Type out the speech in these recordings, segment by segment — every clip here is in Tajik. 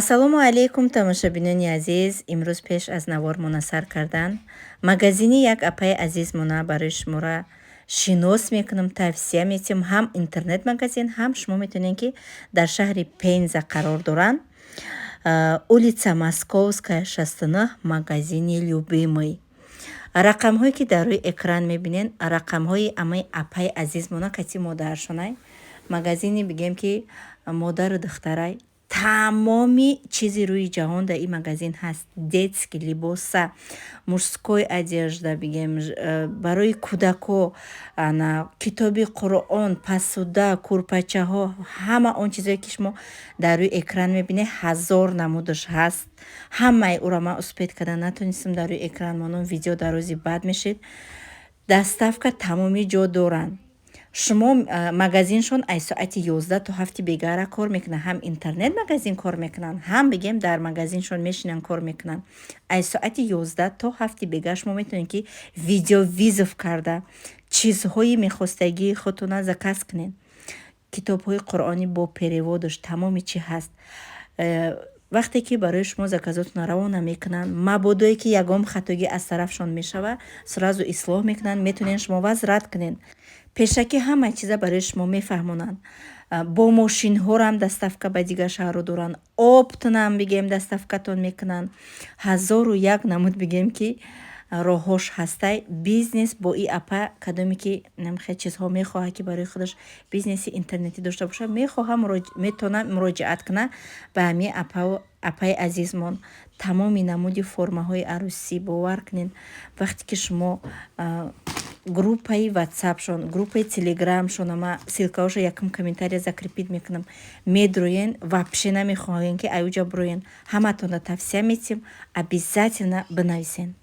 ассалому алейкум тамошобинони азиз. имрӯз пеш аз навор мунасар кардан магазини як апаи азиз мона барои шуморо шинос мекунам, тавсия метиҳам. ҳам интернет магазин, ҳам шумо метавонед ки дар шаҳри Пенза қарор доранд. улица Московская 69, магазини любимый. рақамҳое ки дар рӯи экран мебинед рақамҳои амаи апаи азиз мона кати модаршонай. магазини бигем ки модару духтарай тамоми чизи рӯи ҷаҳон дар ин магазин ҳаст. Детский либоса, мужской одежда, бигем барои кӯдако, китоби Қуръон, посуда, курпачаҳо, ҳама он чизое ки шумо дар рӯи экран мебинед, ҳазор намудаш ҳаст. ҳамаи уро ман успед карда натонистам дар рӯи экран монам, видео дарози бад мешид. Доставка тамоми ҷо доранд. шумо магазиншон аз соати 11 то 7 бегара кор мекунанд. ҳам интернет магазин кор мекунанд, ҳам бигем дар магазиншон мешинанд кор мекунанд. аз соати 11 то 7 бегар шумо метавонед ки видео визов карда чизҳои мехостагии худтона заказ кунед. китобҳои қуръонӣ бо переводаш тамоми чӣ ҳаст. вақте ки барои шумо заказотро равона мекунанд, мабодое ки ягон хатогӣ аз тарафшон мешава, сразу ислоҳ мекунанд, метавонед шумо возврат кунед. пешакӣ ҳама чиза барои шумо мефаҳмонанд. бо мошинҳоро ҳам доставка ба дигар шаҳрҳо доранд. обтонам бигем доставкатон мекунанд. ҳазору як намуд бигем ки роҳҳош ҳастай. бизнес бо и апа кадоме ки намхе чизҳо мехоҳад ки барои худаш бизнеси интернетӣ дошта бошад, мехоҳам метавонам муроҷиат кунам ба ҳамин апаи азизмон. тамоми намуди формаҳои арӯсӣ бовар кунед. вақте ки шумо группаи ватсапшон, группаи телеграмшон, ама силкаошо якам комментария закрепит мекунам, медроен, вообще намехоҳем ки аюҷа броен. ҳаматонро тавсия метиҳам, обязательно бинависен.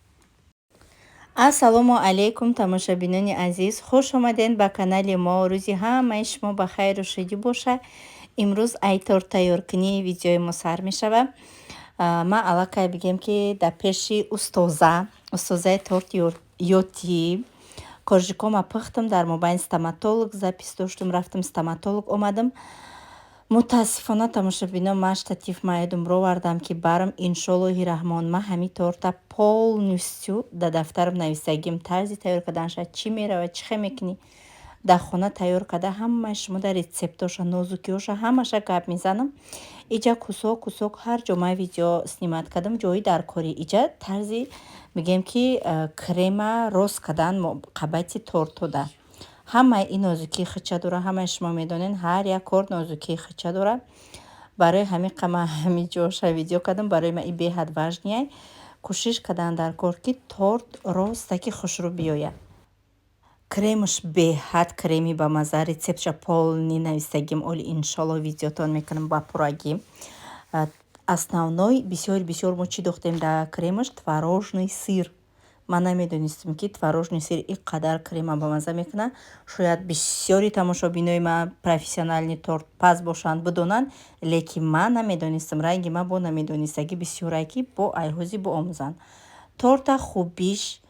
ассалому алейкум тамошобинони азиз, хуш омадед ба канали мо. рӯзи ҳамаи шумо ба хайру шодӣ бошад. имрӯз ай торт тайёркунии видеои мо сар мешавад. ман аллакай бигем ки дар пеши устозаи торт ётӣ коржикома пухтам, дар мобайни стоматолог запис доштам, рафтам стоматолог омадам. мутаассифона тамошобино, ман штатив маедумро вардам ки барам, иншоллоҳи раҳмон ман ҳамин торта полностью дар дафтарам навистагим, тарзи тайёр карданша чӣ меравад, чӣ хел мекунӣ, дар хона тайёр карда ҳамаи шумода рецептоша, нозукиёша ҳамаша гап мезанам. иҷа кусок ҳар ҷо ман видео снимат кардам, ҷои дар кори иҷа тарзи мегем ки крема рост кардан муқабати тортода. ҳамаи ин нозукии хича дора, ҳамаи шумо медонед ҳар як кор нозукии хича дора. барои ҳамин қама ҳамин ҷоша видео кардам, барои ман ин беҳад важния. кӯшиш кардан дар кор ки торт ростаки хушрӯ биёяд. кремаш беҳад креми ба маза, рецептша полни навистагим, оли иншаллоҳ видеотон мекунам ба пурагӣ. основной бисёр мо чӣ дохтем дар кремаш? творожный сыр. ман намедонистам ки творожный сыр ин қадар крема ба маза мекунад. шояд бисёри тамошобинои ман профессионални тортпаз бошанд, бидонанд, лекин ман намедонистам. ранги ман бо намедонистагӣ бисёрае ки бо айҳози бо омӯзанд. торта хубиш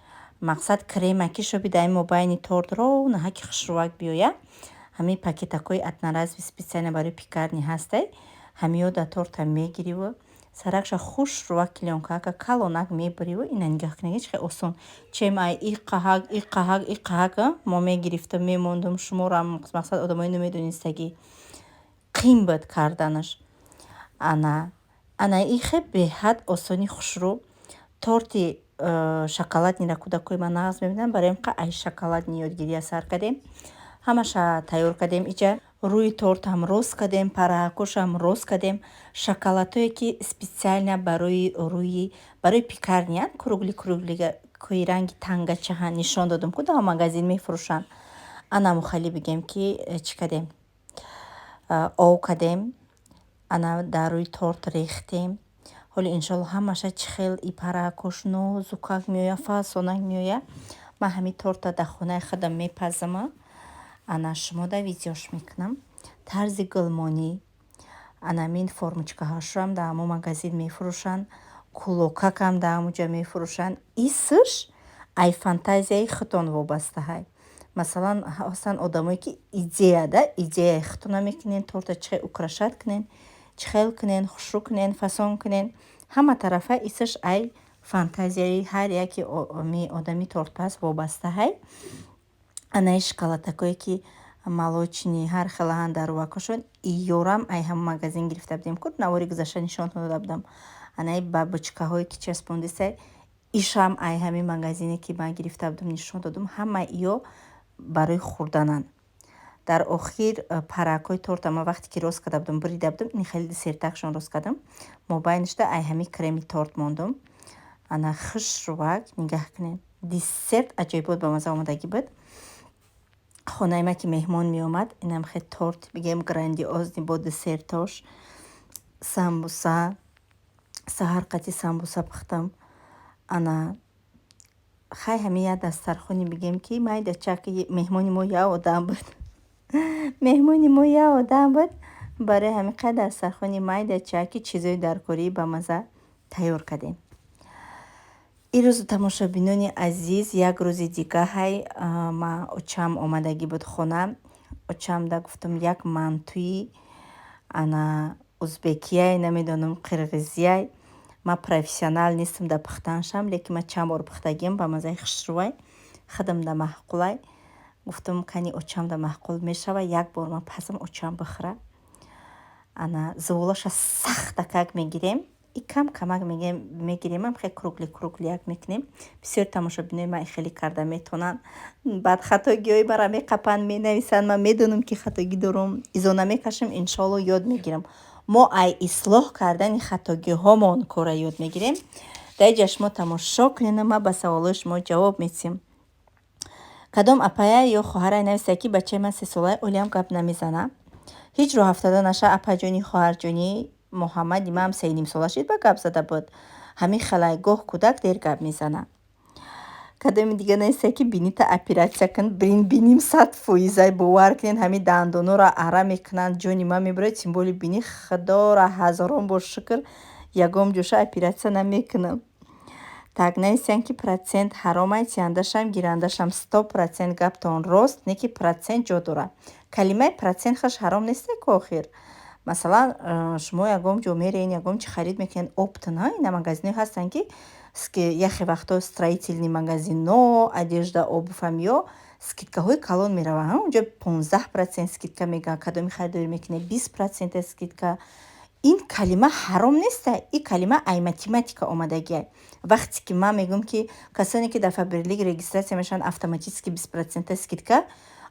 мақсад крема ки шо бидаи мобайни торт ровна ки хушрӯвак биёяд. ҳамин пакетакҳои одноразови специально барои пекарни ҳастай. ҳамиё дар торта мегириву саракша хушрӯвак клёнкака калонак мебариву ина нигоҳ кунед чӣ хел осон. чемай иқаҳак мо мегирифтам, мемондам, шуморо мақсад одамои намедонистагӣ қим буд карданаш. ана ин хел беҳад осони хушрӯ. торти шоколадниро кӯдакои ман нағз мебинанд, барои қа ай шоколадни ёдгирия сар кардем. ҳамаша тайёр кардем иҷа. рӯи тортам рост кардем, параҳакошам рост кардем. шоколадҳое ки специально барои пекарния кругли кои ранги тангачаҳа нишон додам, ку дар магазин мефурӯшанд. ана мухалли бигем ки чӣ кардем, ов кардем, ана дар рӯи торт рехтем. ҳоли иншаллоҳ ҳамаша чӣ хел и параҳакош нозукак меояд, фасонак меояд. ман ҳамин торта дар хонаи худам мепазама. ана шумода видеош мекунам. тарзи гулмонӣ. анамин формочкаҳашам дар ҳамон магазин мефурӯшанд. кулокакам дар ҳамонҷо мефурӯшанд. ин сирш ай фантазияи худтон вобастаҳай. масалан ҳастанд одамое ки идеяи худтона мекунед торта чӣ хел украшат кунед. чихел кунен, хушрӯ кунен, фасон кунен. Ҳама тарафа исаш ай фантазияи ҳар яки одами тортпаз вобаста ҳай. Анаи шоколадакое ки молочни ҳар хелаҳан дарувакашон иёрам ай ҳама магазин гирифта будем куд навори гузашта нишонтон дода будам. Анаи бабочкаҳое ки часпондисай ишам ай ҳами магазине ки ман гирифта будам нишон додум. Ҳама иё барои хурданан. Дар охир паракҳои торта ман вақте ки рост карда будам бурида будам, ин хеле десертакшон рост кардам. Мобайнишда ай ҳами креми торт мондум. Ана хушрӯвак нигаҳ кунед. Десерт аҷоибот ба маза омадагӣ буд. Хонаи ма ки меҳмон меомад, инам хе торт бигем грандиозни бо десертош, самбуса, саҳар қати самбуса пухтам. Ана хай ҳами я дастархони бигем ки майдачаки меҳмони мо я одам буд. Меҳмони мо я одам буд. Барои ҳами қай дастархони майдачаки чизои даркорӣ ба маза тайёр кардем. Ирӯзу тамошобинони азиз, як рӯзи дига ҳай ма очам омадагӣ буд хона. Очамда гуфтам як мантуи ана узбекияй, намедонам қирғизияй. Ма профессионал нестам да пухтаншам, лекин ма чанд бор пухтагиам ба мазаи хушрӯвай. Хадамда маҳқулай. Гуфтам кани очамда маҳқул мешава, як бор ма пазам очам бихӯра. Ана зуволаша сахтакак мегирем. И кам камак мегирем, ам хе кругли як мекунем. Бисёр тамошобинои ма хеле карда метонанд. Баъд хатогиҳои мара меқапанд, менависанд. Ман медонам ки хатогӣ дорам. Изона мекашем, иншоалло ёд мегирам. Мо ай ислоҳ кардани хатогиҳомон кора ёд мегирем. Дар ҷа шумо тамошо кунед, ма ба саволои шумо ҷавоб медиҳем. Кадом апая ё хоҳарай нависта ки бачаи ман 3 солаи олиам гап намезана. Ҳеҷ роҳ афтода наша апаҷони хоҳарҷони Муҳаммади мам 3.5 солаш ид ба гап зада буд. Ҳами халай гоҳ кӯдак дер гап мезана. Кадоми дига наиста ки бинита оператсия кун, биним 100% бовар кунед, ҳами дандонора ара мекунанд, ҷони ман мебарад, символи бини худора ҳазорон бор шукр, ягон ҷоша оператсия намекунам. Так наистанд ки процент ҳаромай, тияндашам гирандашам 100% гаптон рост, не ки процент ҷо дора. Калимаи процент хаш ҳаром несте ки охир. Масалан, шумо ягон ҷо мерен, ягон чи харид мекунед, оптон, ина магазинои ҳастанд ки яхе вақто строительни магазино, одежда, обув ҳам ё скидкаҳои калон мераванд. Онҷо 15% скидка мегӯянд, кадоми харидорӣ мекунед 20% скидка. Ин калима ҳаром неста, ин калима ай математика омадагиай. Вақте ки ман мегӯям ки касоне ки дар Фаберлик регистратсия мешаванд автоматически 20% скидка,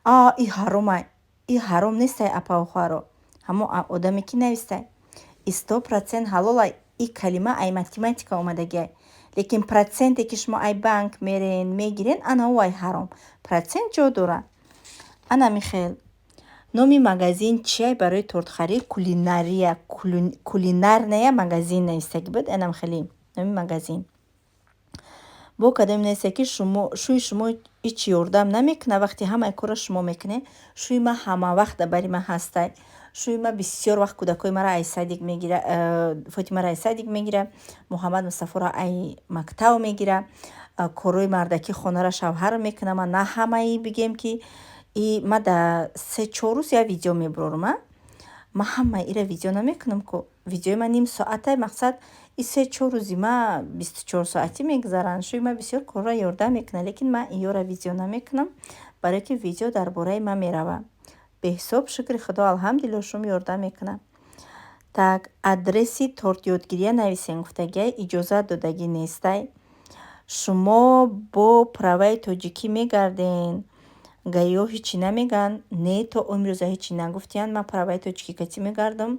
ин ҳаромай. Ин ҳаром нестай апао хоҳаро. Ҳамо одаме ки навистай. 100% ҳалолай. Ин калима ай математика омадагиай. Лекин проценте ки шумо ай банк мерен, мегирен, ана ай ҳаром. Процент ҷо дора. Ана михел. Номи магазин чиай барои тортхарӣ? Кулинарная магазин навистагӣ буд. Анам хеле номи магазин. Бо кадом неста ки шӯи шумо ҳеҷ ёрдам намекуна вақти ҳамаи корро шумо мекунед. Шӯи ма ҳама вақт дар бари ма ҳастай. Шӯи ма бисёр вақт кӯдакои мара ай садик мегира, Фотимаро ай садик мегира, Муҳаммад Мустафоро ай мактаб мегира, корои мардаки хонара шавҳар мекуна. Ма на ҳамаи бигем ки ма да 3-4 рӯз я видео мебурорам. Ма ҳамаи ира видео намекунам ку. Видеои ма ним соатай, мақсад и 3-4 рӯзи ма 24 соатӣ мегузаранд. Шӯи ма бисёр корра ёрдам мекуна, лекин ма инёра видео намекунам, барое ки видео дар бораи ма мерава. Беҳисоб шукри худо, алҳамдулилло, шум ёрдам мекуна. Так, адреси тортёдгирия нависем. Гуфтагиай иҷозат додагӣ нестай. Шумо бо праваи тоҷикӣ мегарден. Гаё ҳичи намеган? Не, то имрӯза ҳичи нагуфтиянд. Ма праваи тоҷикӣ кати мегардам.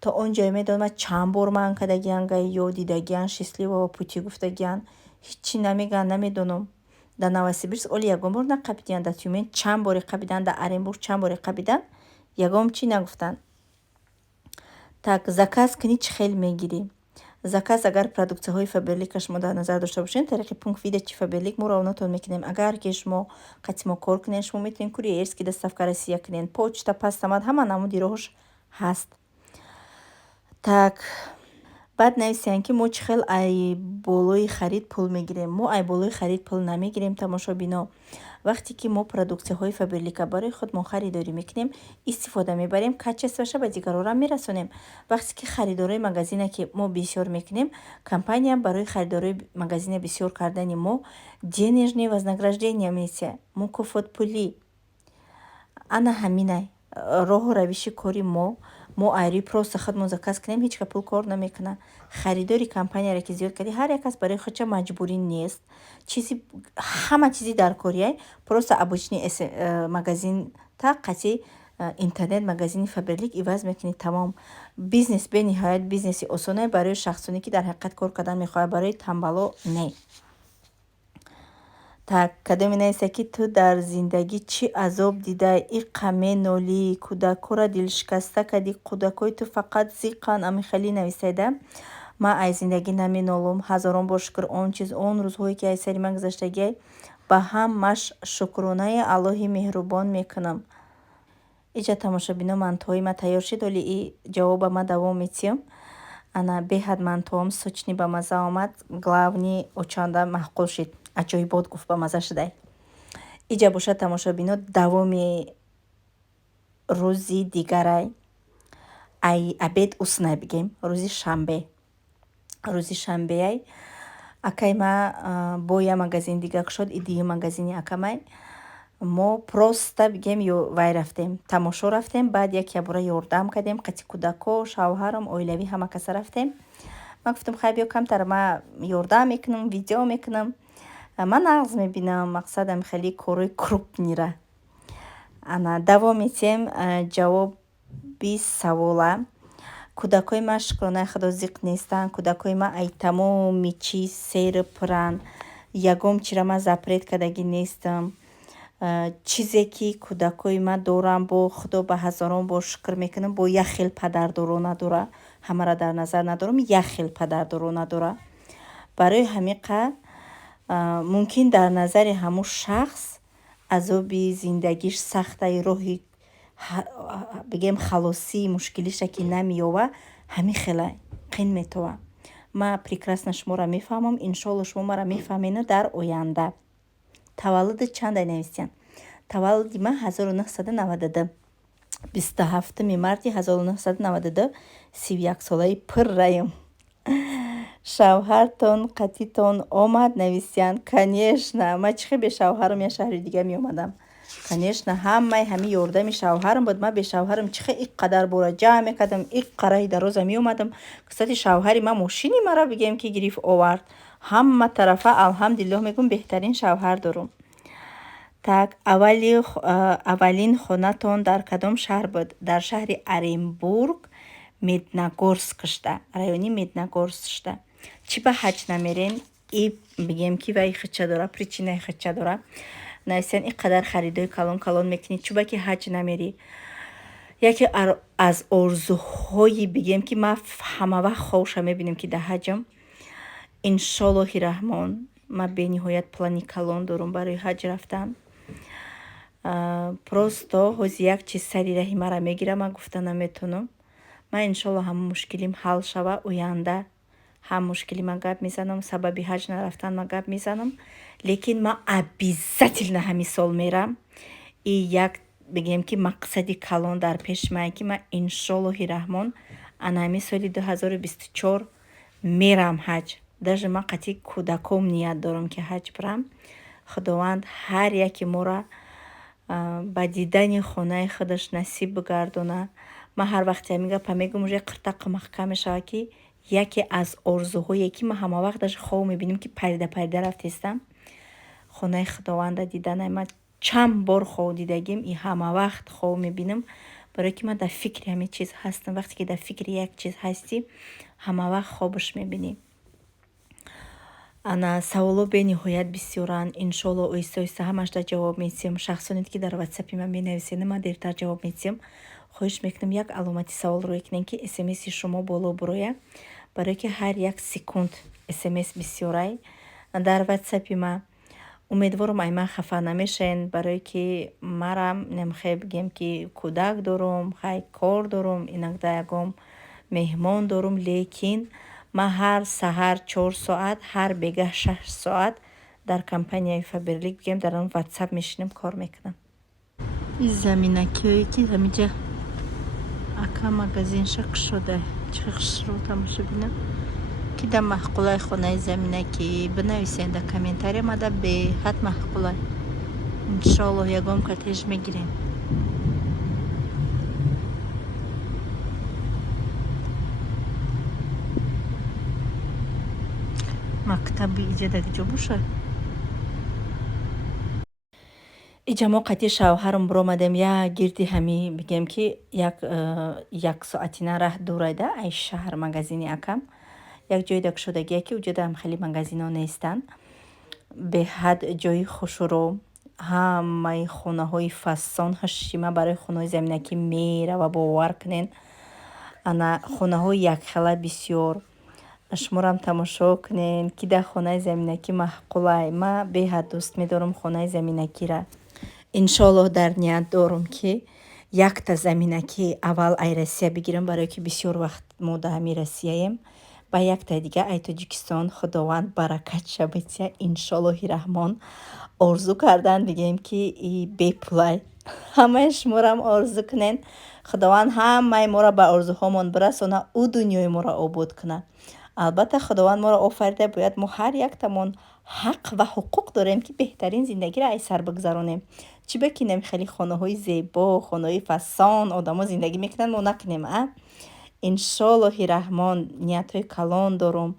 То он ҷое медонам ма чанд бор ман кадагиян гаё дидагиян, шисливо путӣ гуфтагиян. Ҳичи намеган, намедонам. Дар Новосибирск оли ягон бор нақабидиян, дар Тюмень чанд бори қабидан, дар Оренбург чанд бори қабидан, ягон чӣ нагуфтанд. Так, заказ кунӣ чӣ хел мегирӣ? Заказ агар продуксияҳои Фаберлика шумо дар назар дошта бошед, тариқи пункт видачи Фаберлик мо равнотон мекунем. Агар ки шумо қатъи мо кор кунед, шумо метавонед курьерский доставка Россия кунед, почта, пастамат, ҳама намуди роҳш ҳаст. Так, баъд нависанд ки мо чӣ хел ай болои харид пул мегирем. Мо ай болои харид пул намегирем тамошобино. вақте ки мо продуксияҳои фабрика барои худ мо харидорӣ мекунем, истифода мебарем, качестваша ба дигарорам мерасонем. вақте ки харидории магазине ки мо бисёр мекунем, компания барои харидории магазине бисёр кардани мо денежные вознаграждения месия, мукофотпулӣ. ана ҳаминай роҳу равиши кори мо айрии просто худмон заказ кунем, ҳеҷ ка пул кор намекунад. харидори компанияре ки зиёд кардӣ, ҳар як кас барои худша маҷбурӣ нест. ҳама чизи дар корияй просто обычный магазин та қати интернет магазини фаберлик иваз мекунӣ тамом. бизнес бениҳоят бизнеси осонае барои шахсоне ки дар ҳақиқат кор кардан мехоҳад, барои тамбало не. так кадоме наеста ки ту дар зиндагӣ чӣ азоб дида, иққа менолӣ, кӯдакҳоро дилшикаста кардӣ, кӯдакҳои ту фақат зиққанд. Амихалӣ нависайда. ман ай зиндагӣ наменолум, ҳазорон бор шукр он чиз он рӯзҳое ки ай сари ман гузаштагиай, ба ҳамаш шукронаи Аллоҳи меҳрубон мекунам. иҷа тамошобино мантуҳои ма тайёр шуд, оли и ҷавоба ма давом метиём. ана беҳад мантуам сочни ба маза омад, главни учанда маҳқул шуд. аҷоибот гуфт ба маза шудай. иҷа бошад тамошобино давоми рӯзи дигарай. ай абед уснай бигем рӯзи шанбе. рӯзи шанбеяй акай ма бо я магазин дига кушод, идии магазини акамай. мо просто бигем вай рафтем, тамошо рафтем, баъд як ябора ёрдам кардем, қати кӯдако, шавҳарам, оилавӣ ҳама каса рафтем. ман гуфтам хай биё камтар ман ёрдам мекунам, видео мекунам. ман нағз мебинам, мақсадам хеле корои крупнира. ана давом метием ҷавоби савола. кӯдакҳои ман шукронаи худо зиқ нестанд. кӯдакҳои ман ай тамоми чиз серу пуранд. ягон чира ман запрет кардагӣ нестам. чизе ки кӯдакҳои ман дорам, бо худо ба ҳазорон бор шукр мекунам, бо як хел падардоро надора. ҳамаро дар назар надорам, як хел падардоро надора. барои ҳамиқа мумкин дар назари ҳамун шахс азоби зиндагиш сахтаи роҳи бигем халосии мушкилиша ки намеёва, ҳамин хела қин метова. ман прекрасно шуморо мефаҳмам, иншолло шумо маро мефаҳмена дар оянда. таваллуди чандай нависиян? таваллуди ман 1992, 27 марти 1992, 31 солаи пурраем. шавҳартон қатитон омад нависиян? конечно, ман чӣ хел бе шавҳарам я шаҳри дига меомадам. конечно, ҳамаи ҳамин ёрдами шавҳарам буд. ман бе шавҳарам чӣ хел иққадар бора ҷамъ мекардам, иққа раҳи дароза меомадам. кстати шавҳари ман мошини маро бигем ки гирифт овард. ҳама тарафа алҳамдулиллоҳ мегӯм беҳтарин шавҳар дорум. так аввалин хонатон дар кадом шаҳр буд? дар шаҳри Оренбург, Медногорск шта, райони Медногорск шта. чӣ ба ҳаҷ намерен? и бигем ки вай худча дора, причинаи худча дора. нависян иққадар харидои калон калон мекунӣ, чӯба ки ҳаҷ намерӣ? яке аз орзуҳои бигем ки ман ҳама вақт ховша мебинем ки да ҳаҷам. иншоллоҳи раҳмон ман бениҳоят плани калон дорум барои ҳаҷ рафтан. просто ҳози як чиз сари раҳи мара мегира, ман гуфта наметонам. ман иншолло ҳама мушкилим ҳал шава, оянда ҳам мушкили ман гап мезанам, сабаби ҳаҷ нарафтан ман гап мезанам. лекин ман обязательно ҳамин сол мерам. и як бигем ки мақсади калон дар пеши ман ки ман иншоллоҳи раҳмон ана ҳамин соли 2024 мерам ҳаҷ. даже ман қатъи кӯдаком ният дорам ки ҳаҷ бирам. худованд ҳар яки моро ба дидани хонаи худаш насиб бигардона. ман ҳар вақти ҳамин гапа мегӯм, уже қиртақи маҳкам мешава ки яке аз орзуҳое ки ман ҳама вақт даже хоб мебинем ки парида парида рафтестам, хонаи худованда диданай. ман чанд бор хоб дидагим, и ҳама вақт хоб мебинам, барое ки ман дар фикри ҳамин чиз ҳастам. вақте ки дар фикри як чиз ҳастӣ, ҳама вақт хобаш мебинӣ. ана саволо бениҳоят бисёранд. иншолло оҳиста оҳиста ҳамаш дар ҷавоб метиҳам. шахсоне ки дар ватсапи ман менависед, ман дертар ҷавоб метиҳам. хоҳиш мекунам як аломати саволро кунем ки смси шумо боло бироя, барое ки ҳар як секунд смс бисёрай дар ватсапи ман. умедворам ай ман хафа намешавед, барое ки марам намехоҳам бигем ки кӯдак дорум, хай кор дорум, инак да ягон меҳмон дорум, лекин ма ҳар саҳар 4 соат ҳар бегаҳ 6 соат дар компанияи Faberlic бигем дар он WhatsApp мешинем кор мекунам. ин заминакиҳое ки ҳамиҷа ака магазинша кушода чихшро тамошо бинам ки да маҳқулай хонаи заминакӣ бинависен дар комментария мада беҳад маҳқулай. иншоаллоҳ ягон кортеж мегирем. мактаби иҷа дар куҷо бошад? иҷа мо қати шавҳарам биромадем як гирди ҳами бигем ки як соатина раҳ дурайда ай шаҳр магазини акам як ҷои да кушодагие ки уҷодам хеле магазино нестанд. беҳад ҷои хушрӯ, ҳамаи хонаҳои фасон ҳашима барои хонаҳои заминакӣ мерава. бовар кунен ана хонаҳои якхела бисёр. шуморам тамошо кунен ки дар хонаи заминакӣ маҳқулай. ман беҳад дӯст медорам хонаи заминакира. иншоаллоҳ дар ният дорам ки якта заминакӣ аввал ай Россия бигирам, барое ки бисёр вақт мо дар ҳами Россияем. ба якта дига ай Тоҷикистон. худованд баракат шабития. иншоаллоҳи раҳмон орзу кардан бигем ки бепулай. ҳамаи шуморам орзу кунен худованд ҳамаи моро ба орзуҳомон бирасона, ӯ дунёи моро обод кунад. албатта худованд моро офарида, бояд мо ҳар яктамон ҳақ ва ҳуқуқ дорем ки беҳтарин зиндагиро ай сар бигзаронем. чӣ бекунем хеле хонаҳои зебо, хонаҳои фасон одамо зиндагӣ мекунанд, мо накунем а? иншоаллоҳи раҳмон ниятҳои калон дорум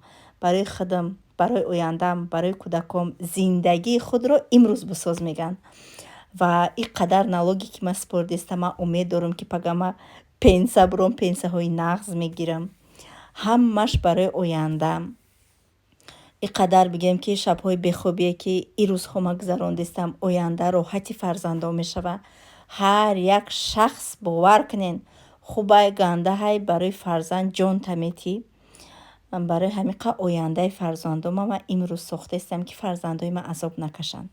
барои худам, барои ояндам, барои кӯдаком. зиндагии худро имрӯз бисоз меган. ва ин қадар налоги ки ман спордистам, ман умед дорам ки пагама пенса буром, пенсаҳои нағз мегирам. ҳамаш барои ояндам. ин қадар бигем ки шабҳои бехобие ки ин рӯзҳо ман гузарондистам, оянда роҳати фарзандон мешава. ҳар як шахс бовар кунен хубай гандаҳай барои фарзанд ҷон таметӣ. барои ҳамиқа ояндаи фарзандома ман имрӯз сохтаистам ки фарзандои ман азоб накашанд.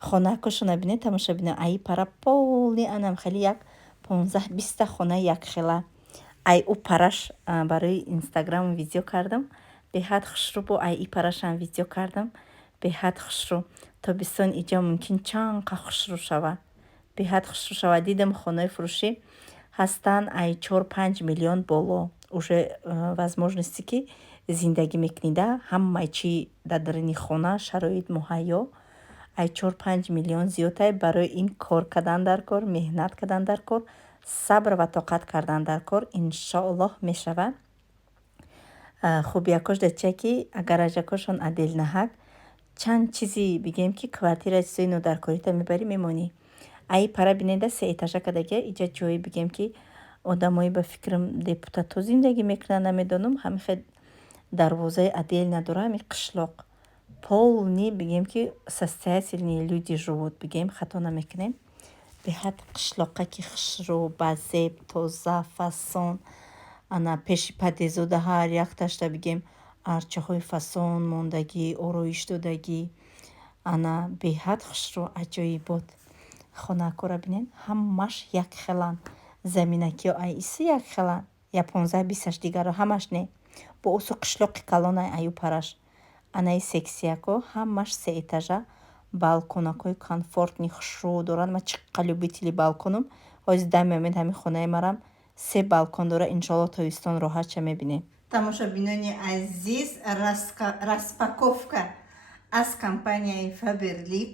хонакошона бинед, тамоша бинед, аи пара полни анам хеле як 15-20 хона якхела. ай ӯ параш барои инстаграм видео кардам. беҳад хушрӯ бо ай и парашам видео кардам. беҳад хушрӯ. тобистон иҷа мумкин чанқа хушрӯ шава. беҳад хушрӯ шава. дидам хонаи фурӯшӣ ҳастанд ай 4-5 миллион боло. уже возможности ки зиндагӣ мекунида ҳамаи чӣ дар дарини хона шароит муҳайё. ай 4-5 миллион зиёдтай барои ин кор кардан дар кор, меҳнат кардан дар кор, сабр ва тоқат кардан дар кор. иншоаллоҳ мешава. хуб якош дача ки агар аҷакошон адел наҳак чанд чизи бигем ки квартира чизои нодаркорита мебарӣ мемонӣ. ай пара бинеда 3 этажа кадаги иҷа ҷои бигем ки одамои ба фикрам депутатҳо зиндагӣ мекунанд, намедонам. ҳамихе дарвозаи адел надора, ҳами қишлоқ полни бигем ки состоятельные люди живут, бигем хато намекунем. беҳад қишлоқа ки хушрӯ, базеб, тоза, фасон. ана пеши падезода ҳар якташда бигем арчаҳои фасон мондагӣ, ороиш додагӣ. ана беҳад хушрӯ, аҷоибот. хонакора бинед ҳамаш якхелан. заминакиҳо ай иси якхелан. я 15-20 дигаро ҳамаш не. бо усу қишлоқи калонай аю параш. анаи сексияко ҳамаш 3 этажа. балконакҳои комфортни хушрӯ доранд. ман чиққа любители балконам. ҳозир дам меомад ҳамин хонаи марам 3 балкон дора. иншоаллоҳ тобистон роҳатша мебинем. тамошобинони азиз, распаковка аз компанияи Faberlic.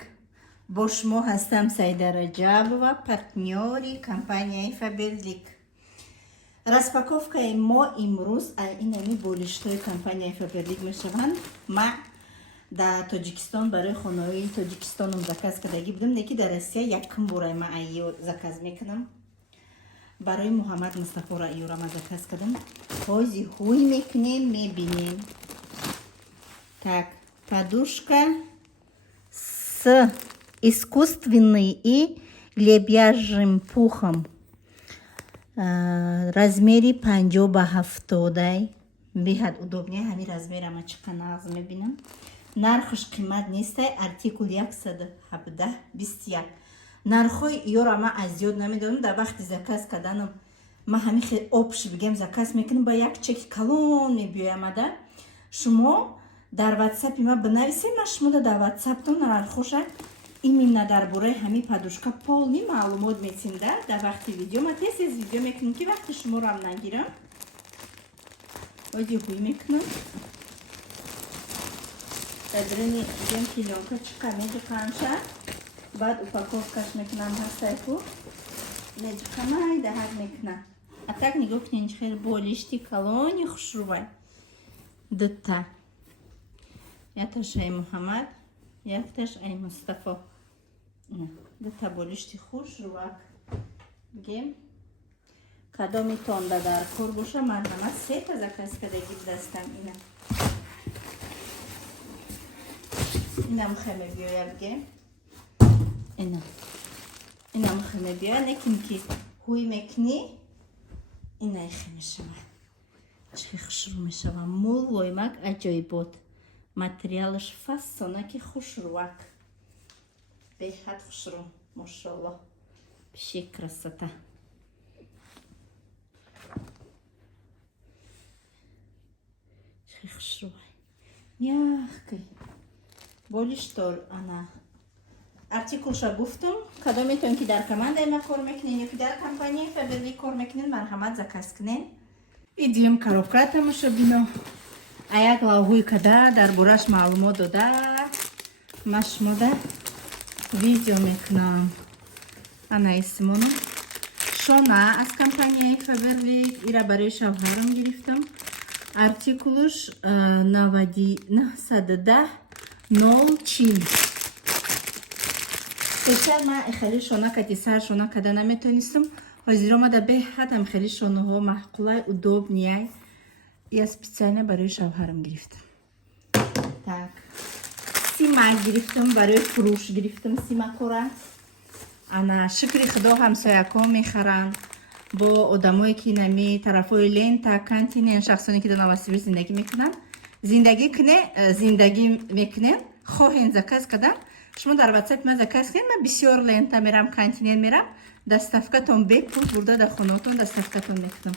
бо шумо ҳастам Саида Раҷабова, партнёри компанияи Faberlic. распаковкаи мо имрӯз инами болиштҳои компанияи Faberlic мешаванд. ма дар Тоҷикистон барои хонаҳои Тоҷикистонам заказ кардагӣ будам, леки дар Россия якум бора ма айё заказ мекунам. барои Муҳаммад Мустафо Раиёра ма заказ кардам. ҳозир ҳуй мекунем, мебинем. так, подушка с искусственной и лебяжьим пухом. размери 50-70. беҳад удобне. ҳамин размера ма чиқа нағз мебинам. нархаш қимат нестай. артикул 117-21. нархҳои иёра ма аз зиёд намедонам. дар вақти заказ карданам ма ҳамин хел обши бигем заказ мекунам, ба як чеки калон мебиёямада. шумо дар WhatsApp ма бинависед, ман шумода дар WhatsApp-тон нархоша именно дар бораи ҳами подушка полни маълумот метим дар вақти видео. Ма тез видео мекунам ки вақти шуморо ҳам нагирам. Оди ҳуй мекунам. Дадрини дем пилёнка чиқа медуқамша. Баъд упаковкаш мекунам ҳастайку. Медуқамай даҳар мекунам. А так нигоҳ кунед хеле болишти калони хушрӯбай. Дутта. Якташ ай Муҳаммад, якташ ай Мустафо. Дутта болишти хушрӯбак. Бигем кадомитон дар кор боша, ман ҳама сета заказкадаги дастам ина. Инам хеме биёя бигем. Инам хеме биёя, некин ки ҳуй мекунӣ. Инай хеме шава. Чӣ хушрӯ мешава. Мул воймак аҷоибот. Материалаш фасонаки хушрӯвак. Беҳад хушрӯ. Мошаллоҳ. Пиши красота. Чӣ хушрӯвай. Мягкий. Болиштор ана. Артикулша гуфтам, кадометон ки дар командаи ма кор мекунед ё ки дар компанияи Faberlic кор мекунед, марҳамат заказ кунед. Идием коробка тамошо бино. А як лавҳои када дар бораш маълумот дода, ма шумода видео мекунам. Ана исмону шона аз компанияи Faberlic, ира барои шавҳарам гирифтам. Артикулуш 910 0 пешар ман хеле шона кати сар шона када наметонистам. ҳозир омада беҳадам хеле шонаҳо маҳқулай удобнияй. Я специально барои шавҳарам гирифтам. Так. Симак гирифтам, барои фурӯш гирифтам симакора. Ана шукри худо ҳамсоякҳо мехаранд. Бо одамое ки нами тарафҳои лента, континент, шахсоне ки дар Новосибирск зиндагӣ мекунанд. Зиндагӣ мекунем, хоҳем заказ кадан. шумо дар WhatsApp ма заказ кунед, ман бисёр лента мерам, континент мерам, доставкатон бепул бурда дар хонаотон доставкатон мекунам.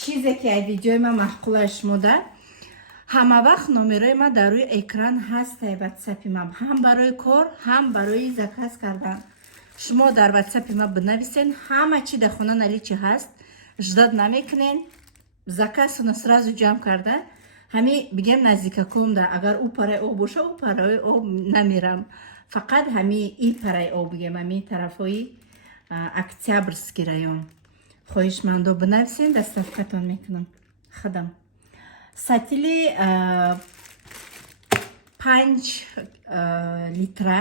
чизе ки ай видеои ма маҳқулай шумода, ҳама вақт номерои ма дар рӯи экран ҳаст. ай WhatsApp ма ҳам барои кор, ҳам барои заказ кардан. шумо дар WhatsApp ма бинависен, ҳама чи дар хона наличи ҳаст, ждад намекунен, заказона сразу ҷамъ карда. ҳами бигем наздикаком да, агар ӯ параи об боша, ӯ параи об намерам. Фақат ҳами и параи об бигем, ҳами тарафҳои Октябрьский район. хоҳишмандо бинависен, доставкатон мекунам. хадам. Сатили 5 литра.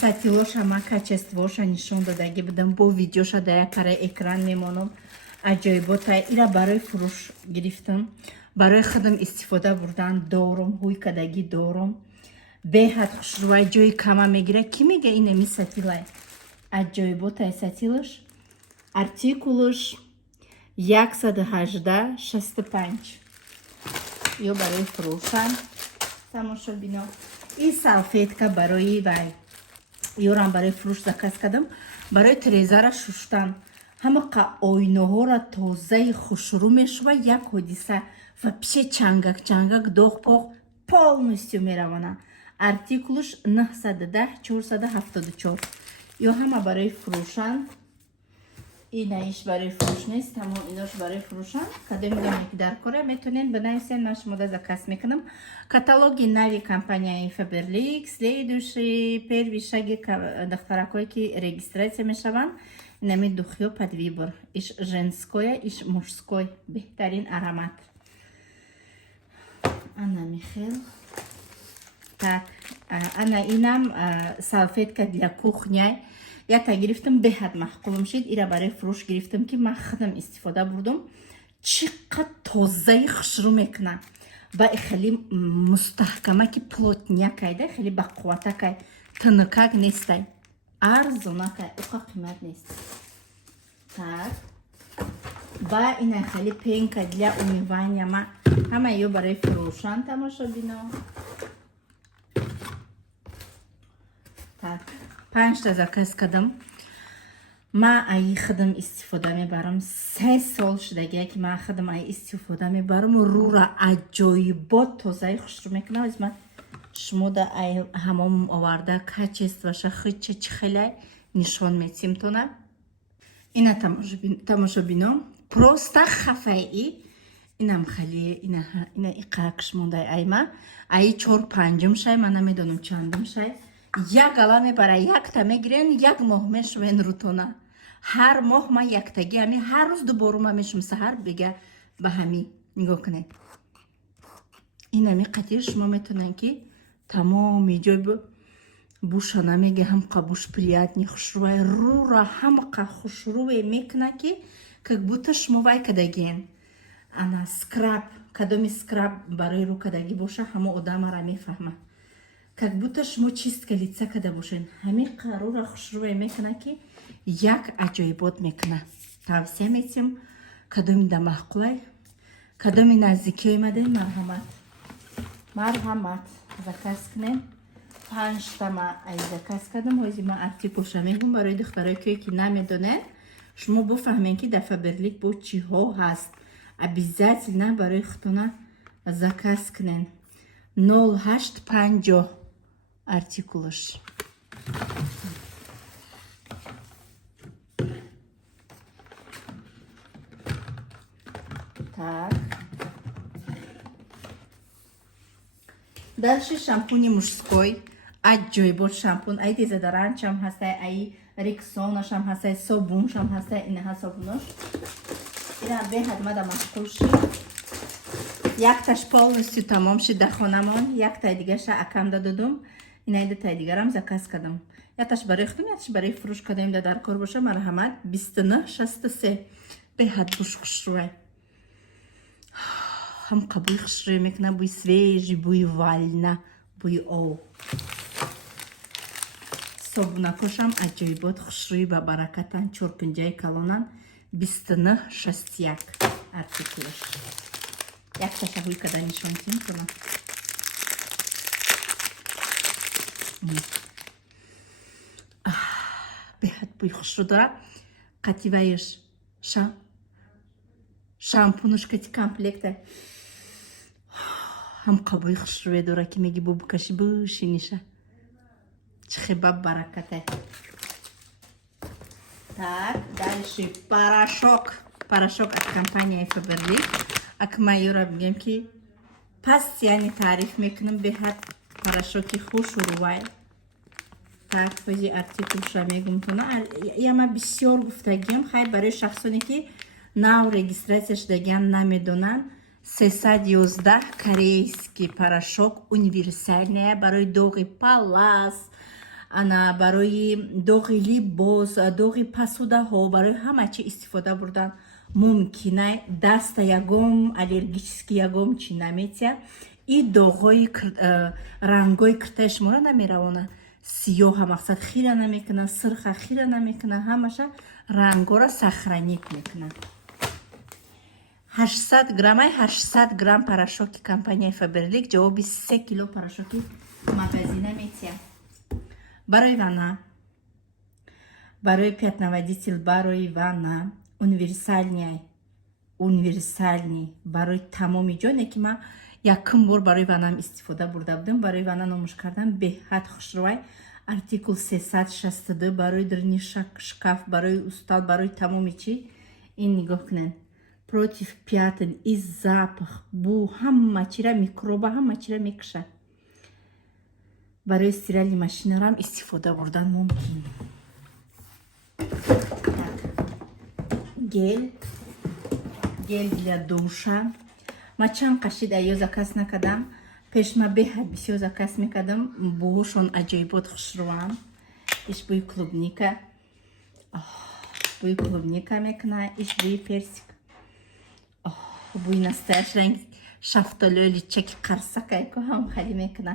Сатилоша ма качествоша нишон додагӣ будам. Бо видеоша дар як параи экран мемонам. аҷоиботай. ира барои фурӯш гирифтам. барои худам истифода бурдан дорум, ҳуй кадагӣ дорум. Беҳад хушрӯвай, ҷои кама мегира. Ки мега инами сатилай? Аҷоиботай сатилаш. Артикулаш 118-65. ё барои фурӯшан. тамошо бино. И салфетка барои вай. ёрам барои фурӯш заказ кардам. барои трезара шуштан. ҳамақа ойнаҳора тозаи хушрӯ мешава. як ҳодиса вообще чангак доғ-поғ полностью меравона. Артикулаш 910-474. ё ҳама барои фурӯшан. инаиш барои фурӯш нест, тамом инош барои фурӯшан. кадомидоне ки дар кора метонед бинависен, ман шумода заказ мекунам. каталоги нави компанияи Faberlic. Следующий первый шаги духтаракое ки регистрация мешаванд. Нами духё под выбор. иш женское, иш мужской. беҳтарин аромат. ана михел. Так, ана инам салфетка для кухня. Ята гирифтам, беҳад маҳқулам шид. ира барои фурӯш гирифтам ки ман худам истифода бурдам. чӣ қад тозаи хушрӯ мекуна. ва хеле мустаҳкамаки плотнякайда, хеле бақувватакай, тинакак нестай. арзонакай, уқа қимат нест. Так. ва ина хеле пенка для умывания ма. ҳама ё барои фурӯшан. тамошо бино. Так. 5 та заказ кардам. ма аи хидм истифода мебарам. 3 сол шудагия ки ма хидм аи истифода мебарам. Рура аҷоибот тозаи хушрӯ мекунам. Ма шумода аи ҳамом оварда качест ваша хича чихелай нишон метимтона. Ина тамошобино просто хафаи инам хали ина иқакш мондай айма аи 4-5 шай ма намедонам чандум шай як ала мебара якта мегирен як моҳ мешувен рутона ҳар моҳ ма яктаги ами ҳар рӯз дуборума мешум саҳар бега ба ҳами нигоҳ кунед инами қатир шумо метонен ки тамоми ҷой бушана мега ҳамқа буш приятни хушрӯвай рура ҳамқа хушрӯве мекуна ки как будто шумо вай кадагиен ана скраб кадоми скраб барои рӯ кадаги боша ҳамо одамара мефаҳма как будто шумо чистка лица када бошен ҳамин қарура хушрӯве мекуна ки як аҷоибот мекуна тавсия метим кадоми да маҳқулай кадоми наздикӣ омадем марҳамат заказ кунем 5 тама ай заказ кардам ҳози ма артикулша меҳум барои духтарои кӯе ки намедонен шумо буфаҳмем ки дар Фаберлик бо чиҳо ҳаст обязательно барои худтона заказ кунен 0850 артикулаш так дальше шампуни мужской аҷоибот шампун ай дезодорантшам ҳастай ай рексонашам ҳастай собуншам ҳастай инаҳа собунош ина беҳад мада маҳқул ши якташ полностью тамом шид дар хонамон яктай дигаша акамда додум инаи дутай дигарам заказ кардам якташ барои худум якташ барои фурӯш кадаем дар кор боша марҳамат 2963 беҳад буш хушрӯвай ҳамқа бӯи хушрӯве мекуна бӯи свежи бӯи вална бӯи ов собунакошам аҷоибот хушрӯи ба баракатан 4-5 калонан 2961 артикулаш якташа ҳуй када нишонтим кунам беҳад бӯи хушрӯ дора қативаеш шампунуш кати комплекта ҳамқа бӯи хушрӯве дора ки меги бо букаши бӯшиниша чихеба баракате так дальше порошок от компанияи Фаберлик акмайора мегӯям ки постоянно таъриф мекунам беҳад порошоки хушрӯвай так ҳози артикулша мегӯмтона яма бисёр гуфтагиам хай барои шахсоне ки нав регистратсия шудагиан намедонанд 311 корейский порошок универсальная барои доғи палас ана барои доғи либос доғи посудаҳо барои ҳама чи истифода бурдан мумкинай даста ягом аллергически ягом чи наметия и доғҳои рангҳои киртаи шуморо намеравона сиёҳа мақсад хира намекуна сирха хира намекуна ҳамаша рангҳоро сохранить мекуна 800 грамм порошоки компанияи Фаберлик ҷавоби 3 кило порошоки магазина метия барои ванна барои пятноводитель барои ванна универсальный барои тамоми ҷоне ки ма якум бор барои ваннам истифода бурда будам барои ванна номуш кардам беҳад хушрӯвай артикул 362 барои дурни шкаф барои устол барои тамоми чи ин нигоҳ кунен против пятен и запах бу ҳама чира микроба ҳама чира мекушад барои стирали машинарам истифода бурдан мумкин гел для душа ма чанд қашид айё заказ накардам пешма беҳад бисёр заказ мекардам бӯҳошон аҷоибот хушрӯвам иш бӯи клубника мекуна иш бӯи персик бӯи настоящий ранг шафтолиё личаки қарсакайко ҳам халӣ мекуна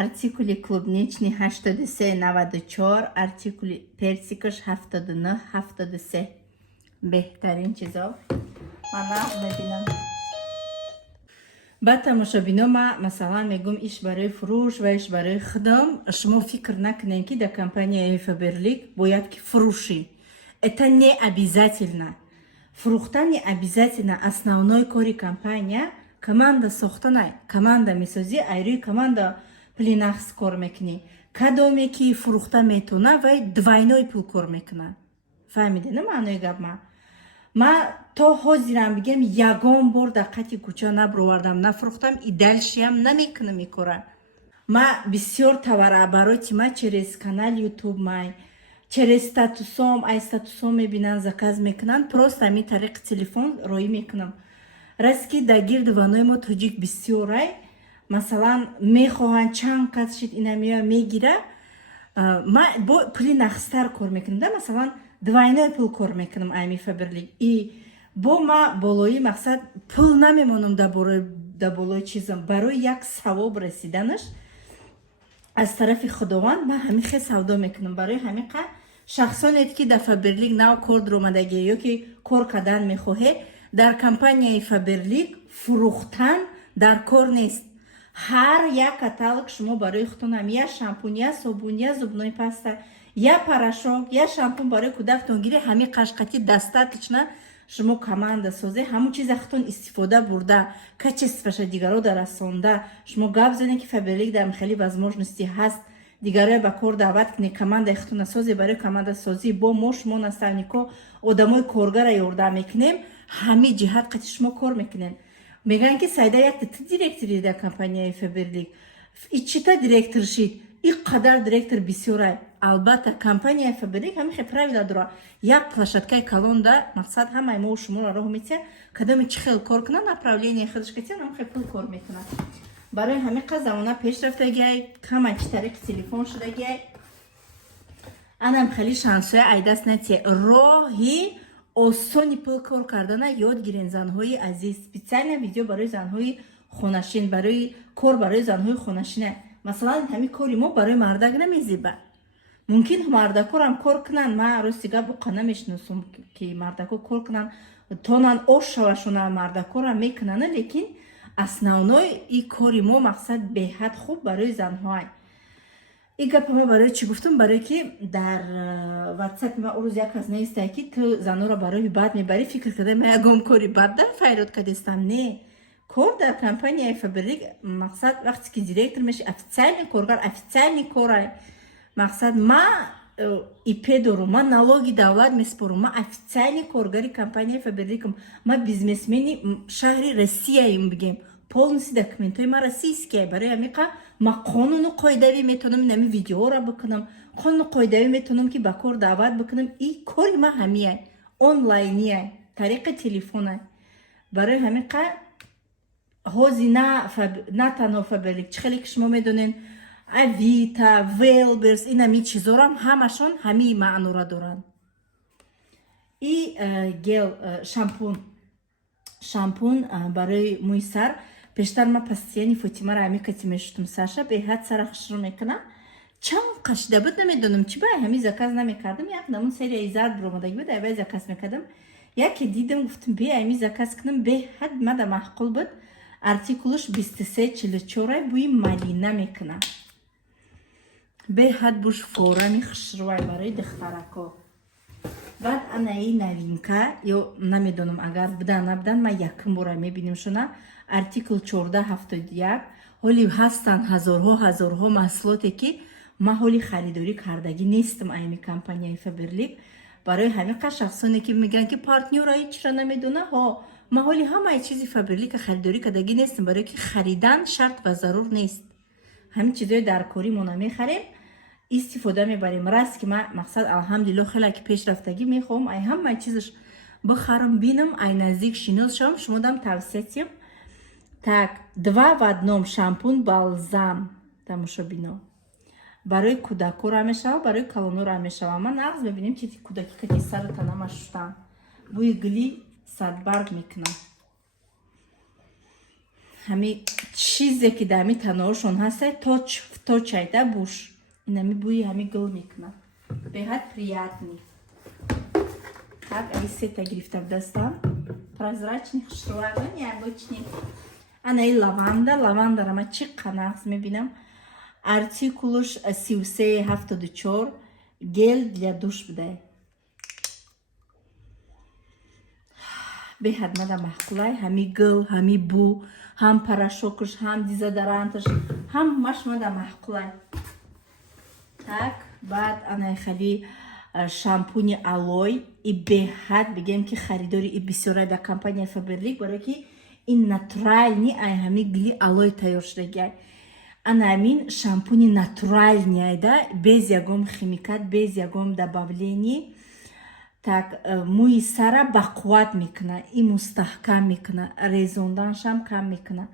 артикули клубничный 8394 артикули персикаш 7973 беҳтарин чизо ман мебинам ба тамошобино ма масалан мегӯм иш барои фурӯш ва иш барои худам шумо фикр накунем ки дар компанияи Фаберлик бояд ки фурӯши Это не обязательно. Фрухтан не обязательно основной кори компания. Команда сохтанай, команда мисози, айруи команда плинахс кор мекни. Кадоме ки фрухта метуна вай двойной пул кор мекна. Фаҳмидина маънои гап ма? Ма то ҳозирам бигем ягон бор дар қати кӯча набровардам, нафрухтам и дальшиам намекунам и кора. Ма бисёр тавара барои тима через канал YouTube май, через статусом, ай статусом мебинан заказ мекунан, просто ами тариқи телефон роӣ мекунам. Раз ки дар гирди ванои мо тоҷик бисёрай, масалан мехоҳанд чанд кас шид ина меоя мегира, ма бо пули нахстар кор мекунам, да масалан двойной пул кор мекунам айми Faberlic. И бо ма болои мақсад пул намемонам дар болои чизам, барои як савоб расиданаш аз тарафи худованд ма ҳамин хел савдо мекунам. Барои ҳамин қа шахсоне ки дар Faberlic нав кор дуромадагӣ ё ки кор кардан мехоҳед, дар компанияи Faberlic фурӯхтан дар кор нест. ҳар як каталог шумо барои худтон я шампун, я собун, я зубной паста, я порошок, я шампун барои кӯдактон гире, ҳамин қашқати дастаточна шумо команда созе, ҳамун чиза худтон истифода бурда, качестваша дигарода расонда, шумо гап зане ки Faberlic дар михали возможности ҳаст, дигароя ба кор даъват кунед, командаи худтона созе, барои команда созӣ бо мо шумо наставнико одамои коргара ёрдам мекунем, ҳамин ҷиҳат қати шумо кор мекунед. Мегӯянд ки сайда якта ту директори дар компанияи Faberlic, ичита директор шид, ин қадар директор бисёрай. Албатта компанияи Faberlic ҳамин хел правила дора. Як площадкаи калонда мақсад ҳамаи мо шуморо роҳ метия, кадоми чӣ хел кор кунад, направление худаш катия, ҳамин хел пул кор мекунад. Барои ҳамин қа замона пешрафтагиай, ҳамаи чӣ тариқи телефон шудагиай, анам хели шансоя айдаст натия. Роҳи осони пул кор кардана ёд гирен занҳои азиз. Специально видео барои занҳои хонашин, барои кор барои занҳои хонашина. Масалан ҳамин кори мо барои мардак намезеба. Мумкин мардакорам кор кунанд, ма рости гап уқа намешнусум ки мардако кор кунанд, тонан ош шавашона мардакорам мекунанд, лекин основной и кори мо мақсад беҳад хуб барои занҳоай. И гапа ма барои чӣ гуфтам? Барои ки дар WhatsApp ма урӯз як кас наистае ки ту заноро барои бад мебарӣ, фикр кардем ма ягон кори бад дар файрод кардистам. Не, кор дар компанияи Faberlic мақсад вақте ки директор меши, официальный коргар, официальный корай. Мақсад ма ИП дорум, ма налоги давлат меспорум, ма официальный коргари компанияи Faberlicам, ма бизнесмени шаҳри Россияим бигем. Полностью документои ма российские. Барои ҳамин қа ма қонуну қоидави метавонам нами видеоро бикунам, қонуну қоидави метавонам ки ба кор даъват бикунам. И кори ма ҳамияй, онлайнияй, тариқи телефонай. Барои ҳамин қа ҳози на танҳо Faberlic, чӣ хеле ки шумо медонен Авито, Велберс, инами чизорам ҳамашон ҳамии маънора доранд. И гел шампун барои мӯи сар, пештар ма постоянно Фотимаро ҳамин кати мешутум Саша, беҳад сара хушрӯ мекунам. Чанд қашида буд намедонам чӣ баъд ҳамин заказ намекардам, як намун серияи зард биромадаги буд, аввай заказ мекардам. Яке дидам гуфтам бе ҳамин заказ кунам, беҳад мада маъқул буд. Артикулуш 2344 буи малина мекунам. Беҳад буш форами хушрӯай барои духтарако. баъд анаи новинка ё намедонам агар будан набудан, ма якум бора мебинем шуна артикл 1471. ҳоли ҳастанд ҳазорҳо маҳсулоте ки ма ҳоли харидорӣ кардагӣ нестам айни компанияи Faberlic. Барои ҳамин қа шахсоне ки мегӯянд ки партнёраи чиро намедона, ма ҳоли ҳамаи чизи Faberlic харидорӣ кардагӣ нестам, барои ки харидан шарт ва зарур нест. ҳамин чизои дар кори мо намехарем, истифода мебарем. Раз ки ма мақсад алҳамдулилло хеле ки пешрафтагӣ мехоҳам, ай ҳамаи чизаш бихарам, бинам, ай наздик шинос шавам, шумо дам тавсиятиям. Так, 2 в 1 шампун балзам тамошобино. Барои кӯдакора мешава, барои калонора мешава. Ма нағз мебинем ки кӯдаки кати сарата намашутан. Бӯи гули садбарг мекунам. Ҳами чизе ки дар ҳами таноошон ҳастай, точ айда буш. Инами бӯи ҳами гул мекунам. Беҳад приятный. Так, аи сета гирифта в дастам. Прозрачный, хушрӯван, необычный. Анаи лаванда ма чӣ қанағз мебинам. Артикулуш 3374 гел для душ будай. беҳад мада маҳқулай ҳами гул ҳами бу ҳам порошокаш ҳам дезодоранташ ҳамаш мада маҳқулай. Так баъд анаи хали шампуни алой и беҳад бигем ки харидори и бисёра да компания Faberlic барое ки ин натуральни ай ҳами гили алой тайёр шудагиай. Анамин шампуни натуральни айда без ягон химикат без ягон добавление. Так мӯи сара бақувват мекуна и мустаҳкам мекуна резонданшам кам мекуна.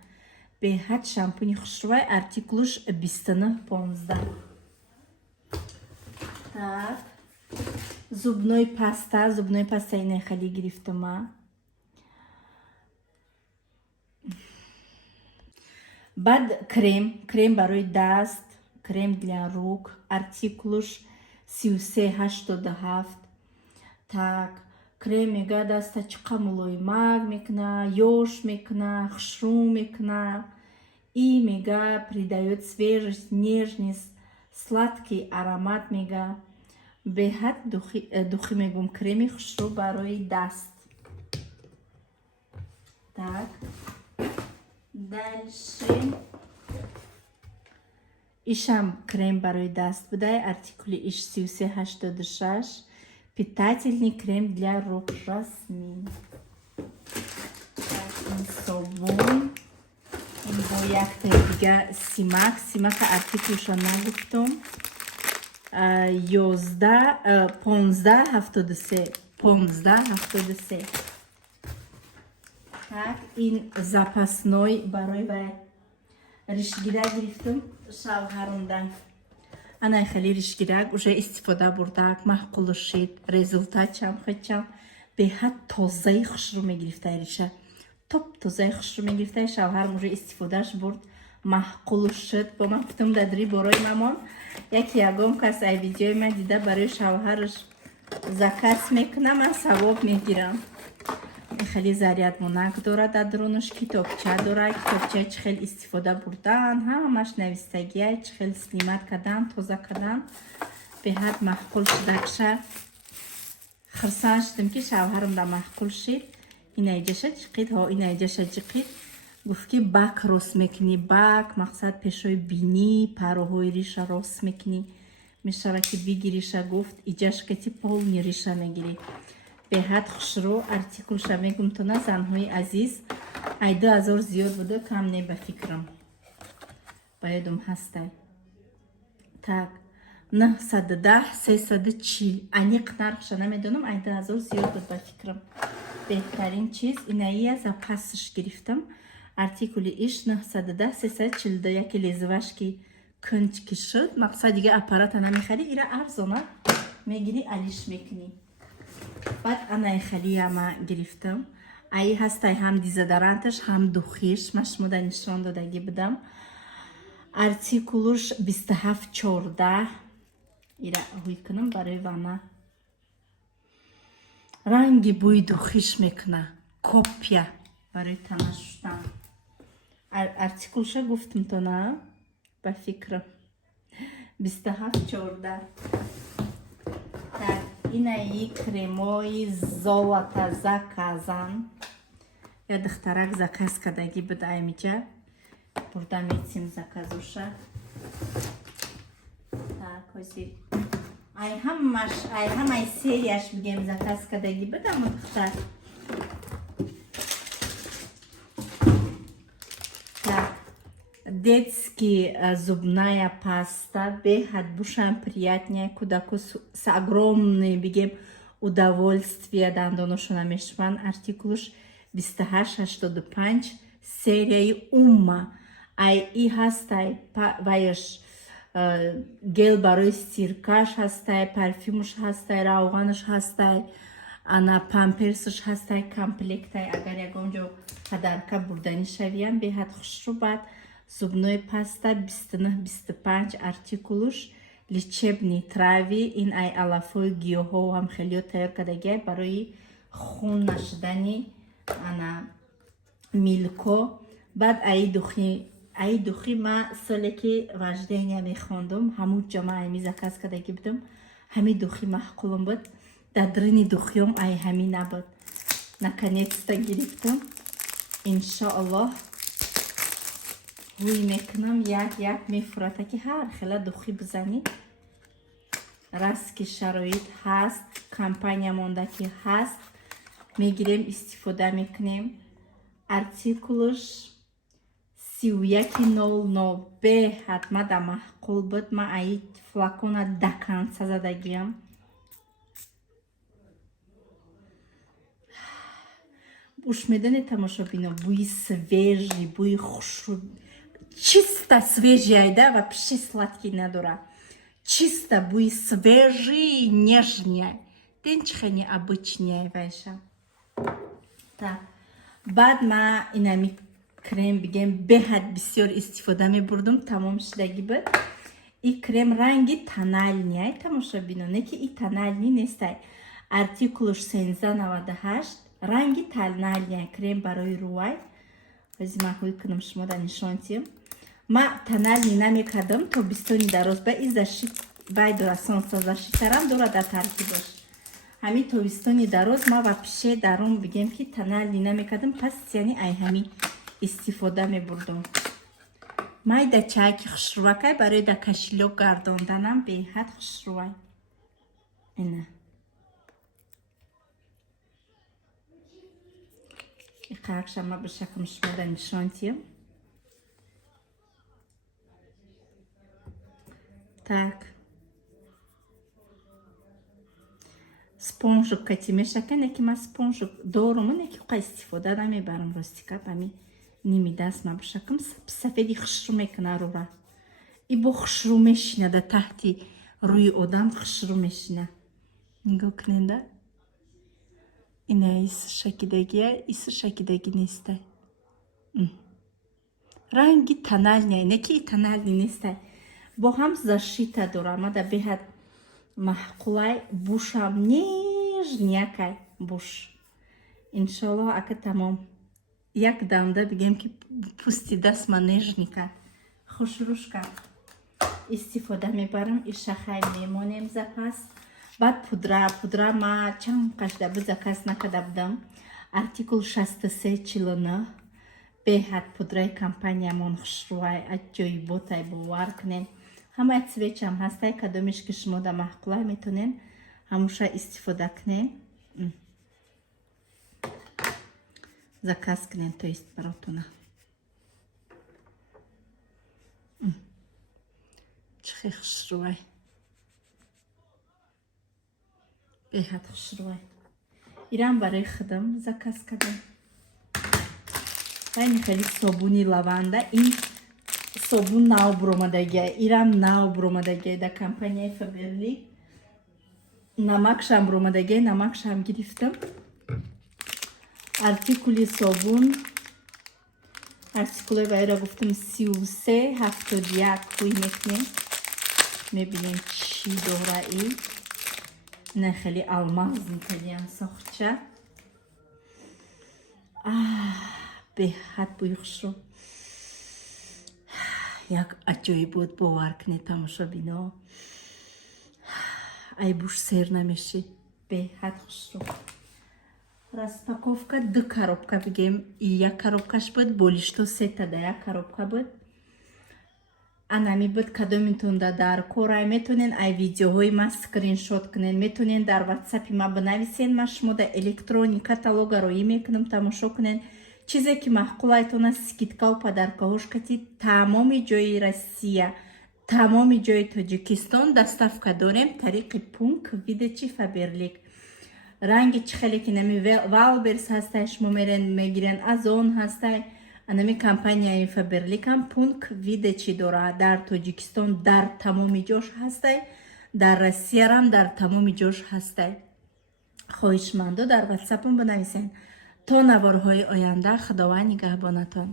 Беҳад шампуни хушрӯй артикулуш 2915. Так зубной паста инаи хали гирифтама. Баъд крем барои даст, крем для рук, артикулуш 3387. Так крем мега даста чиқа мулоимак мекуна, ёш мекуна, хушрӯ мекуна и мега придаёт свежесть, нежность, сладкий аромат мега. Беҳад духӣ мегум креми хушрӯ барои даст. Так дальше ишам крем барои даст будай артикули иш 3386. Питательный крем для рук жасмин. Так ин собун ин бо яктай дига симака артикулша нагуфтум 1573. Так ин запасной барои вай ришгирак гирифтум шавҳарундан. Анаи хали ришгирак уже истифода бурдак маҳқулу шид результатчам худчам беҳад тозаи хушрӯ мегирифтай риша топ тозаи хушрӯ мегирифтай шавҳарам уже истифодаш бурд маҳқулу шид бо ман гуфтум дадри борои мамон яки ягон кас ай видеои ман дида барои шавҳараш заказ мекуна ман савоб мегирам. خیلی زریعت منک دارد در درونش کتابچه دارد کتابچه چه خیلی استفاده بردن همش نویسندگی چه خیلی سلیمت کردن تازه کردن به حد محقول شده خرسان شدم که شوهرم را محقول شد این ایجاشه چقید ها این ایجاشه چقید گفت که باک راست میکنی باک مقصد پیشوی بینی پروهای ریشه راست میکنی میشه که بگیریشه گفت ایجاش که تی پولنی ریشه میگیری беҳад хушрӯ артикулша мегумтона занҳои азиз ай 2000 зиёд буда кам не ба фикрам ба ёдум ҳастай. Так 910 340 аниқ нархша намедонам ай 2000 зиёд буд ба фикрам. беҳтарин чиз инаия запасаш гирифтам артикули иш 910 342 яке лезивашки кунчки шуд мақсад дига аппарата намехари ира арзона мегири алиш мекунӣ. بعد انا خلیه ما گرفتم ای هسته هم دیزودورانتش هم دخیش مش مده نشان دادگی بدم ارتیکولش 2714 ایره هوی کنم برای وانا رنگی بوی دخیش میکنه کپیا برای تنشتن ارتیکولش گفتم تو نه به فکرم 2714 инаи кремои золота заказан я духтарак заказ кардагӣ буд аймиҷа бурда метсим заказуша. Так ҳозир ай ҳамаи серияш бигем заказ кардагӣ будам духтар. Детский зубная паста беҳад бушам приятная кудаку с огромным бигем удовольствие дандоношона мешаванд артикулуш 2885 серияи умма ай и ҳастай ваяш гел барои стиркаш ҳастай парфюмш ҳастай равғанш ҳастай ана памперсш ҳастай комплектай агар ягон ҷо падарка бурданӣ шавиям беҳад хушрӯбад. Зубной паста 2925 артикулуш лечебни трави ин ай алафои гиёҳо ҳам хелиё тайёр кардагиай барои хун нашудани ана милко. баъд ай духи ма соле ки рождения мехондум ҳамун ҷо ма айми заказ кардаги будум ҳами духи маҳқулум буд дар дрини духиём ай ҳами набуд наконец-то гирифтам. Иншааллоh гӯй мекунам як мефурата ки ҳар хела духӣ бизанӣ. Раст ки шароит ҳаст, компаниямонда ки ҳаст, мегирем истифода мекунем. Артикулш 3100 беҳад мада маҳқул буд. Ма аи флакона даканца задагиям. Уж медонед тамошобино, буи свежий, буи хушу, чисто свежий айда, вообще сладкий надора. Чисто буи свежий, нежный. Денчха не обычный вайша. Так. Баъд ма инами крем бигем беҳад бисёр истифода мебурдум, тамом шудагӣ буд. И крем ранги тональный, тамошобино, не ки и тональный нестай. Артикулш 1398, ранги тональный крем барои рӯай. Ҳозир ман ҳуй кунам шумода нишон тиҳам. Ма тональный намекардам тобистони дароз, ба и зашит байдора сонса зашитарам дора дар таркибаш. Ҳамин тобистони дароз ма вообще даром бигем ки тональный намекардам, пас яъни ай ҳамин истифода мебурдам. Майда чайки хушрӯвакай барои да кашилок гардонданам беҳад хушрӯвай. Ина иқаракша ма бишакам шумода нишон тиҳам. Так. Спонжик кати мешака, неки ма спонжик дорум, неки қа истифода намебарам ростика, бами ними даст ма бишакам сафеди хушрӯ мекуна рура. И бо хушрӯ мешина да таҳти рӯи одам хушрӯ мешина. Нигоҳ куненда? Ина ис шакидагия, ис шакидаги нестай. Ранги тональный, неки тональный нестай. Бо ҳам зашита дора, мада беҳад маҳқулай, бушам нежнякай буш. Иншаллоҳ ака тамом. Як дамда бигем ки пусти дастма нежника. Хушрӯшка истифода мебарам, ишахай мемонем запас. Баъд пудра ма чанд қашда буд заказ накарда будам. Артикул 6349. Беҳад пудраи компаниямон хушрӯвай, аҷоиботай, бовар кунен. Ҳамаи цветчам ҳастай, кадомиш ки шумо да маҳқулай метонен, ҳамуша истифода кунен. Заказ кунен, то есть баротона. Чихе хушрӯвай. Беҳад хушрӯвай. Ирам барои худам заказ кардам. Вайни хели собуни лаванда, ин собун нав буромадагия, ирам нав буромадагия да компанияи Faberlic. Намакшам буромадагия, намакшам гирифтам. Артикули собун, артикуле вайра гуфтам 3371 ҳуй мекунем. Мебинем чӣ дора и. Не хели алмазни кадиям сохтча. Беҳад бӯи хушрӯ. Як аҷоибот, бовар кунед тамошобино. Ай буш сер намеши. Беҳад хушрӯ. Распаковка 2 коробка бигем. И як коробкаш буд, болишто 3 та да як коробка буд. Анами буд, кадомитон да дар корай метонен ай видеоҳои ма скриншот кунен, метонен дар ватсапи ма бинависен, ма шумо да электронни каталога роӣ мекунам, тамошо кунен. Чизе ки маҳқулайтон аст, скидкаву падаркаҳош кати тамоми ҷои Россия, тамоми ҷои Тоҷикистон доставка дорем тариқи пунк видачи Faberlic. Ранги чӣ хеле ки нами Валберс ҳастай, шумо мерен мегирен, аз он ҳастай. Анами компанияи Faberlic ҳам пунк видачи дора дар Тоҷикистон, дар тамоми ҷош ҳастай, дар Россиярам дар тамоми ҷош ҳастай. хоҳишмандо дар ватсапам бинависен. То наворҳои оянда худованд нигаҳбонатон.